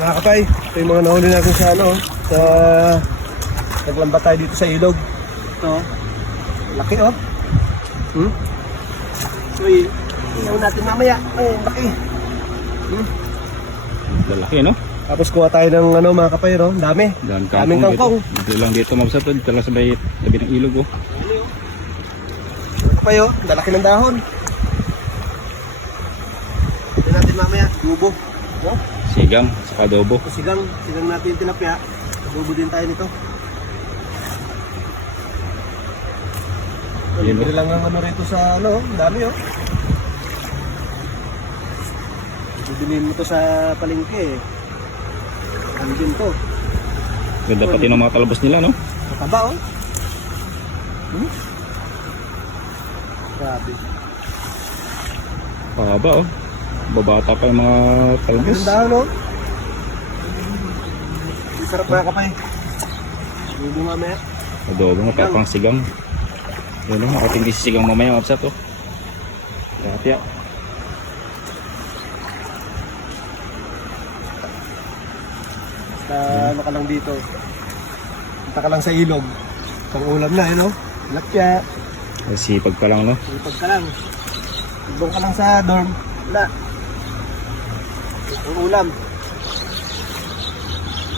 Mga kapay, ito yung mga nahuli natin sa ano, sa naglambat tayo dito sa ilog. Ito, laki oh. So, ilaw natin mamaya. Ay, laki. Lalaki, no? Tapos kuha tayo ng ano, mga kapay, no? Dami. Daming kangkong. Dito lang dito mabsatod. Tala sabay tabi ng ilog, oh. Mga kapay, oh. Lalaki ng dahon. Ito natin mamaya. Gubo. Oh. Sigang, saka adobo. Sigang natin yung tilapia. Gubo din tayo nito. Libre lang ang ano rito sa ano, dami oh. Bibilin mo to sa palengke eh. Ano din to? Ganda pati ng mga talbos nila, no? Mataba oh. Grabe. Pahaba, oh. Babata pa yung mga talbos. Ang dahon oh. Sarap mga kapay. Gubo mamaya. Adobo nga pa pang sigang. Yun, oh. Nakating sigang mamaya, mabsat, oh. Kaya. Ano ka lang dito. Punta ka lang sa ilog. Pang ulam na, yun oh. Tilapia. Sipag pa lang, no? Sipag ka lang. Doon ka lang sa dorm. Wala. Ang ulam.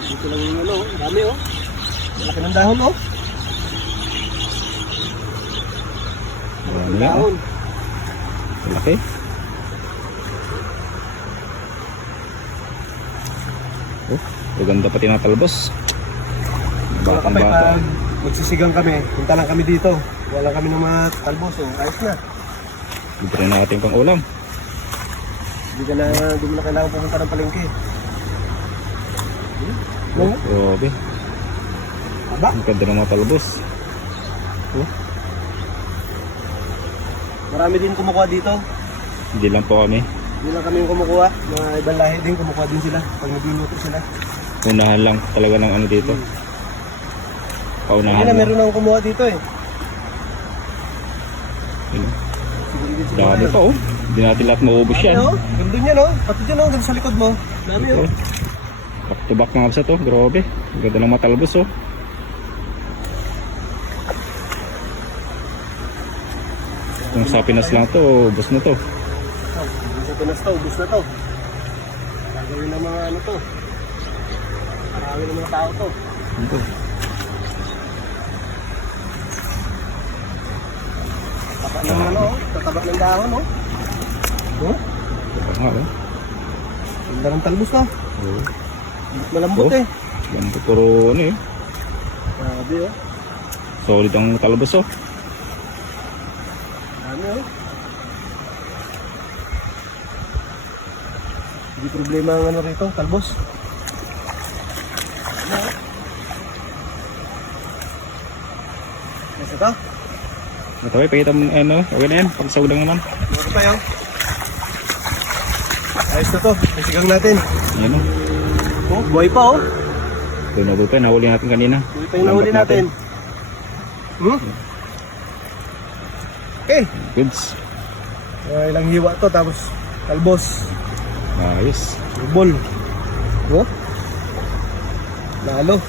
Dito lang yung ano, dami oh. Malaki ng dahon oh. Ano yan, oh. Malaki. Oh, maganda pati ng talbos. Mga kapay, pag magsisigang kami, punta lang kami dito. Wala kami ng mga talbos oh. Ayos na. Libre na ating pang ulam. Hindi mo na kailangan pumunta ng palengke. Oh, grabe. Aba? Ang ganda ng mga talbos. Oh, Marami din kumukuha dito. hindi lang po kami. Hindi lang kami yung kumukuha. Mga ibang lahi din kumukuha din sila. Pag nagluluto sila. Unahan lang talaga ng ano dito. Paunahan Hindi na lang. meron akong kumuha dito eh. Yun. Sige, sige, Dami pa, oh. Hindi natin lahat maubos yan. Ano? Ganda niya no? Pati dyan oh, ganda sa likod mo. Dami oh. Back to back mga kapsat, oh. Grabe. Ang ganda ng mga talbos, oh. Kung sa Pinas lang to, ubos na to. Sa Pinas to, ubus na to. Gagawin ng mga ano to. Marami ng mga tao to. Ito. Taba ng ano oh. Tataba ng dahon oh. Oh? Ito nga, oh. Ganda ng talbos to. Oh. Malambot Oh. eh. Yan po puro ano eh. Grabe oh. Solid ang talbos, oh. Dami oh. Hindi problema ang ano rito, talbos. Ano oh. Nasa ito? Ito ay, pakita mo ano, okay na yan, pagsawlang naman. Ano pa yun? Ayos na to, isigang natin. Yan, oh. Oh, buhay pa oh. Ito na po pa, nahuli natin kanina. Buhay pa yung nahuli natin. Okay. Goods. Ilang hiwa to, tapos talbos. Ayos. Bol. Oh? Lalo.